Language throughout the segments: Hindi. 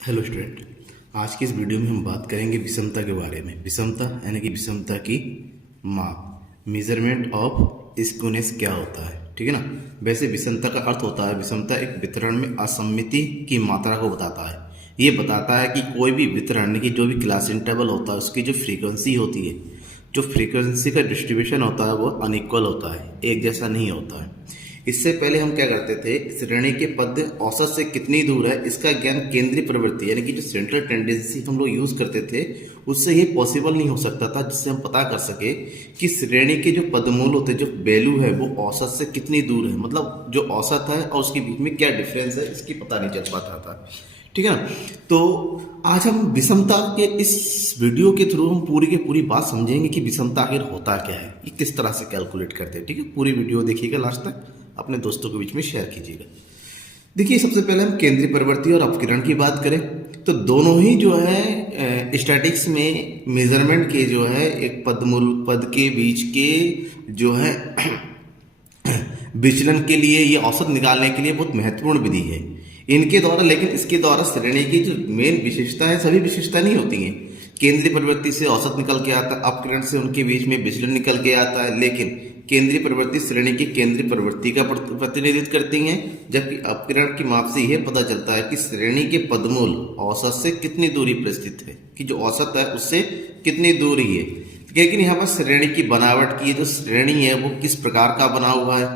Hello student. आज की इस वीडियो में हम बात करेंगे विषमता के बारे में। विषमता यानी कि विषमता की माप, मेजरमेंट ऑफ स्क्यूनेस क्या होता है, ठीक है ना। वैसे विषमता का अर्थ होता है, विषमता एक वितरण में असममिति की मात्रा को बताता है। ये बताता है कि कोई भी वितरण यानी कि जो भी क्लास इंटरवल होता है उसकी जो फ्रीक्वेंसी होती है, जो फ्रीक्वेंसी का डिस्ट्रीब्यूशन होता है वो अनइक्वल होता है, एक जैसा नहीं होता है। इससे पहले हम क्या करते थे, श्रेणी के पद औसत से कितनी दूर है इसका ज्ञान केंद्रीय प्रवृत्ति यानी कि जो सेंट्रल टेंडेंसी हम लोग यूज करते थे उससे ये पॉसिबल नहीं हो सकता था, जिससे हम पता कर सके कि श्रेणी के जो पदमूल होते हैं, जो वैल्यू है वो औसत से कितनी दूर है, मतलब जो औसत है और उसके बीच में क्या डिफरेंस है इसकी पता नहीं चल पाता था, ठीक है ना। तो आज हम विषमता के इस वीडियो के थ्रू हम पूरी की पूरी बात समझेंगे कि विषमता आखिर होता क्या है, ये किस तरह से कैलकुलेट करते हैं, ठीक है। पूरी वीडियो देखिएगा लास्ट तक, अपने दोस्तों के बीच में शेयर कीजिएगा। देखिए, सबसे पहले हम केंद्रीय प्रवृत्ति और अपकिरण की बात करें तो दोनों ही जो है स्टैटिक्स में मेजरमेंट के जो है एक पद के बीच के जो है विचलन के लिए, ये औसत निकालने के लिए बहुत महत्वपूर्ण विधि है इनके द्वारा। लेकिन इसके द्वारा श्रेणी की जो मेन विशेषता है, सभी विशेषता नहीं होती हैं। केंद्रीय प्रवृत्ति से औसत निकल के आता है, अपकिरण से उनके बीच में विचलन निकल के आता है, लेकिन केंद्रीय प्रवृत्ति श्रेणी की केंद्रीय प्रवृत्ति का प्रतिनिधित्व करती हैं, जबकि अपकिरण की माप से यह पता चलता है कि श्रेणी के पदमूल औसत से कितनी दूरी पर स्थित है, कि जो औसत है उससे कितनी दूरी है। लेकिन यहाँ पर श्रेणी की बनावट की जो श्रेणी है वो किस प्रकार का बना हुआ है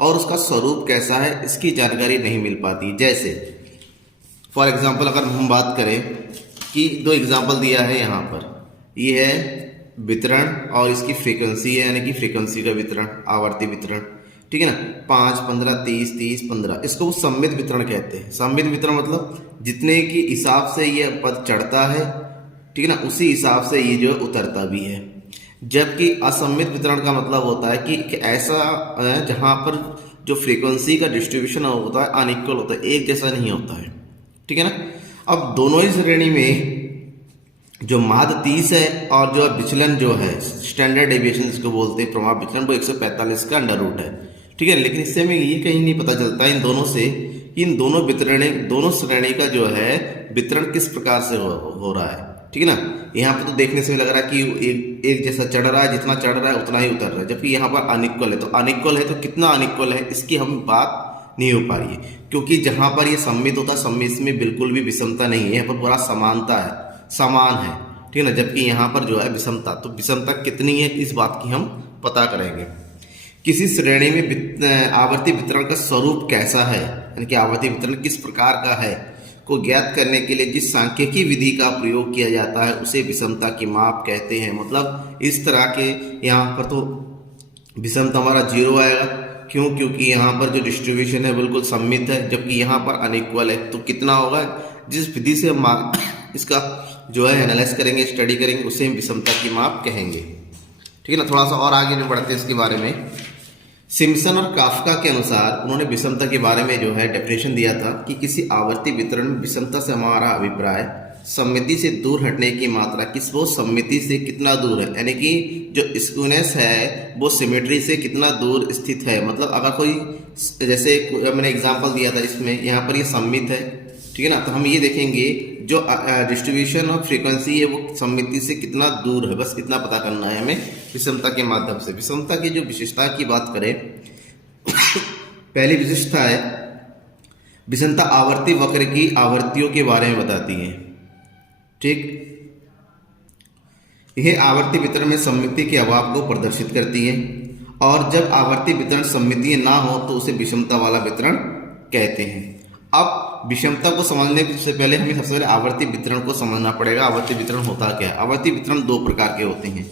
और उसका स्वरूप कैसा है इसकी जानकारी नहीं मिल पाती। जैसे फॉर एग्जाम्पल अगर हम बात करें कि दो एग्जाम्पल दिया है यहाँ पर, ये है वितरण और इसकी फ्रीक्वेंसी है, यानी कि फ्रीक्वेंसी का वितरण, आवर्ती वितरण, ठीक है ना। 5, 15, 30, 30, 15, इसको वो सममित वितरण कहते हैं। सममित वितरण मतलब जितने के हिसाब से ये पद चढ़ता है, ठीक है ना, उसी हिसाब से ये जो उतरता भी है। जबकि असममित वितरण का मतलब होता है कि ऐसा जहां पर जो फ्रीक्वेंसी का डिस्ट्रीब्यूशन होता है अनइक्वल होता है, एक जैसा नहीं होता है, ठीक है ना। अब दोनों ही श्रेणी में जो माध्य 30 है और जो विचलन जो है स्टैंडर्ड डेविएशन जिसको बोलते हैं, प्रभाव विचलन, वो 145 का अंडर रूट है, ठीक है। लेकिन इससे हमें ये कहीं नहीं पता चलता इन दोनों से कि इन दोनों श्रेणी का जो है वितरण किस प्रकार से हो रहा है, ठीक है ना। यहाँ पर तो देखने से लग रहा है कि एक जैसा चढ़ रहा है, जितना चढ़ रहा है उतना ही उतर रहा है, जबकि यहाँ पर अनइक्वल है। तो अनइक्वल है तो कितना अनइक्वल है इसकी हम बात नहीं हो पा रही है, क्योंकि जहां पर ये सम्मित होता है, सम्मित में बिल्कुल भी विषमता नहीं है, यहाँ पर पूरा समानता है, समान है, ठीक है ना। जबकि यहाँ पर जो है विषमता, तो विषमता कितनी है इस बात की हम पता करेंगे। किसी श्रेणी में आवर्ती वितरण का स्वरूप कैसा है, यानी कि आवर्ती वितरण किस प्रकार का है को ज्ञात करने के लिए जिस सांख्यिकी विधि का प्रयोग किया जाता है उसे विषमता की माप कहते हैं। मतलब इस तरह के यहाँ पर तो विषमता हमारा 0 आएगा, क्यों, क्योंकि यहाँ पर जो डिस्ट्रीब्यूशन है बिल्कुल सममित है, जबकि यहाँ पर अनइक्वल है। तो कितना होगा, जिस विधि से हम इसका जो है एनालाइज करेंगे, स्टडी करेंगे, उसे हम विषमता की माप कहेंगे, ठीक है ना। थोड़ा सा और आगे जो बढ़ते हैं इसके बारे में, सिम्पसन और काफ्का के अनुसार उन्होंने विषमता के बारे में जो है डेफिनेशन दिया था कि किसी आवर्ती वितरण में विषमता से हमारा अभिप्राय सम्मिति से दूर हटने की मात्रा, किस वो सम्मिति से कितना दूर है, यानी कि जो स्क्यूनेस है वो सिमेट्री से कितना दूर स्थित है। मतलब अगर कोई, जैसे मैंने एग्जांपल दिया था इसमें, यहाँ पर ये सम्मित है, ठीक है ना, तो हम ये देखेंगे जो डिस्ट्रीब्यूशन ऑफ फ्रीक्वेंसी है वो सम्मिति से कितना दूर है, बस इतना पता करना है हमें विषमता के माध्यम से। विषमता की जो विशेषता की बात करें पहली विशेषता है विषमता आवर्ती वक्र की आवृत्तियों के बारे में बताती है, ठीक। यह आवर्ती वितरण में सम्मिति के अभाव को प्रदर्शित करती है, और जब आवर्ती वितरण सम्मितीय ना हो तो उसे विषमता वाला वितरण कहते हैं। अब विषमता को समझने से पहले हमें सबसे पहले आवर्ती वितरण को समझना पड़ेगा। आवर्ती वितरण होता क्या है। आवर्ती वितरण दो प्रकार के होते हैं,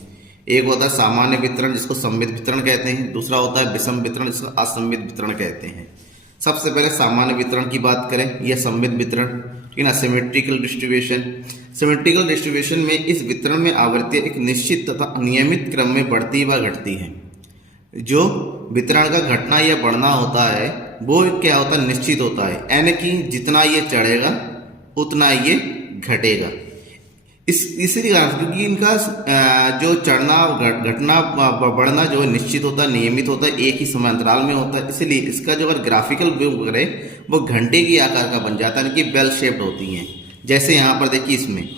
एक होता है सामान्य वितरण जिसको सममित वितरण कहते हैं, दूसरा होता है विषम वितरण जिसको असममित वितरण कहते हैं। सबसे पहले सामान्य वितरण की बात करें या सममित वितरण, ठीक है ना, सिमेट्रिकल डिस्ट्रीब्यूशन। सिमेट्रिकल डिस्ट्रीब्यूशन में इस वितरण में आवृत्तियां एक निश्चित तथा नियमित क्रम में बढ़ती व घटती हैं। जो वितरण का घटना या बढ़ना होता है वो क्या होता है, निश्चित होता है, यानी कि जितना ये चढ़ेगा उतना ये घटेगा। इसी कारण क्योंकि इनका जो चढ़ना घटना बढ़ना जो है निश्चित होता है, नियमित होता है, एक ही समय अंतराल में होता है, इसलिए इसका जो अगर ग्राफिकल व्यू करें वो घंटे की आकार का बन जाता है, यानी कि बेल शेप्ड होती हैं। जैसे यहाँ पर देखिए, इसमें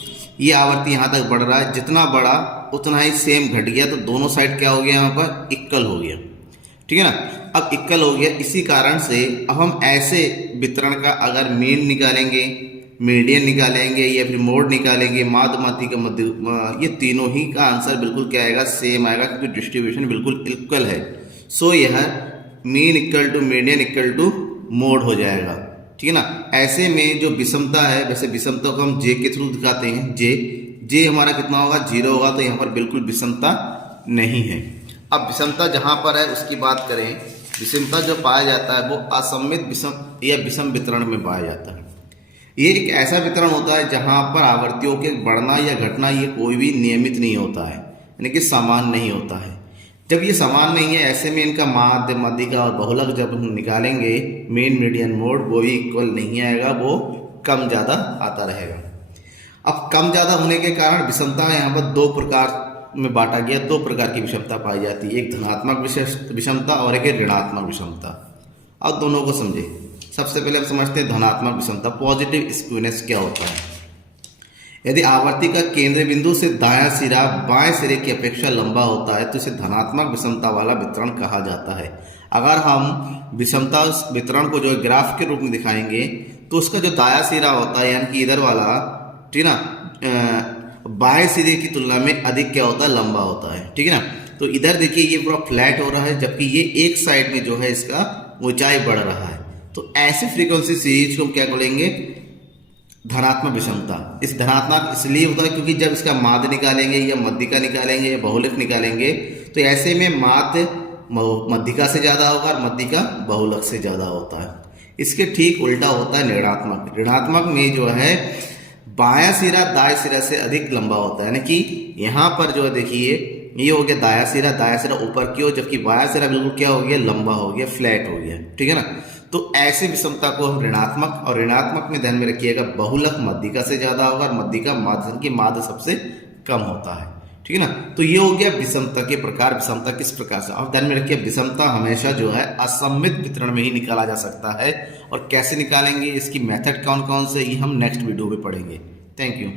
ये आवर्ती यहाँ तक बढ़ रहा है, जितना बढ़ा उतना ही सेम घट गया, तो दोनों साइड क्या हो गया, यहाँ पर इक्वल हो गया। ठीक है ना, अब इक्वल हो गया। इसी कारण से अब हम ऐसे वितरण का अगर मीन निकालेंगे, मीडियन निकालेंगे या फिर मोड निकालेंगे, माध्य माध्य का मध्य, ये तीनों ही का आंसर बिल्कुल क्या आएगा, सेम आएगा, क्योंकि डिस्ट्रीब्यूशन बिल्कुल इक्वल है। सो यह mean equal to median equal to mode हो जाएगा। ठीक है ना। ऐसे में जो विषमता है, वैसे विषमता को हम जे के थ्रू दिखाते हैं। जे हमारा कितना होगा, 0 होगा, तो यहाँ पर बिल्कुल विषमता नहीं है। अब विषमता जहाँ पर है उसकी बात करें, विषमता जो पाया जाता है वो असममित विषम या विषम वितरण में पाया जाता है। ये एक ऐसा वितरण होता है जहाँ पर आवर्तियों के बढ़ना या घटना ये कोई भी नियमित नहीं होता है, यानी कि समान नहीं होता है। जब ये समान नहीं है, ऐसे में इनका माध्य, मध्यिका और बहुलक जब हम निकालेंगे, मेन मीडियन मोड, वो भी इक्वल नहीं आएगा, वो कम ज़्यादा आता रहेगा। अब कम ज़्यादा होने के कारण विषमता यहाँ पर दो प्रकार में बांटा गया, दो प्रकार की विषमता पाई जाती है, एक धनात्मक विषमता और एक ऋणात्मक विषमता। अब दोनों को समझे। सबसे पहले हम समझते हैं धनात्मक विषमता, पॉजिटिव स्क्यूनेस क्या होता है। यदि आवर्ती का केंद्र बिंदु से दायां सिरा बाएं सिरे की अपेक्षा लंबा होता है तो इसे धनात्मक विषमता वाला वितरण कहा जाता है। अगर हम विषमता वितरण को जो ग्राफ के रूप में दिखाएंगे तो उसका जो दायां सिरा होता है, यानी कि इधर वाला, ठीक है ना, बाएं सिरे की तुलना में अधिक क्या होता है, लंबा होता है। ठीक है ना। तो इधर देखिए ये पूरा फ्लैट हो रहा है, जबकि ये एक साइड में जो है इसका ऊंचाई बढ़ रहा है। तो ऐसे फ्रीक्वेंसी सीरीज को हम क्या बोलेंगे, धनात्मक विषमता। इस धनात्मक इसलिए होता है क्योंकि जब इसका माध्य निकालेंगे या मध्यिका निकालेंगे या बहुलक निकालेंगे तो ऐसे में माध्य मध्यिका से ज़्यादा होगा और मध्यिका बहुलक से ज़्यादा होता है। इसके ठीक उल्टा होता है ऋणात्मक। ऋणात्मक में जो है बायां सिरा दाएं सिरा से अधिक लंबा होता है, यानी कि यहाँ पर जो है देखिए ये हो गया दायां सिरा ऊपर की ओर, जबकि बायां सिरा बिल्कुल क्या हो गया, लंबा हो गया, फ्लैट हो गया। ठीक है ना। तो ऐसे विषमता को हम ऋणात्मक, और ऋणात्मक में ध्यान में रखिएगा बहुलक मध्यिका से ज्यादा होगा और मध्यिका माध्य की माध्य सबसे कम होता है। ठीक है ना। तो ये हो गया विषमता के प्रकार। विषमता किस प्रकार से, आप ध्यान में रखिए, विषमता हमेशा जो है असममित वितरण में ही निकाला जा सकता है। और कैसे निकालेंगे, इसकी मेथड कौन कौन से, ये हम नेक्स्ट वीडियो में पढ़ेंगे। Thank you.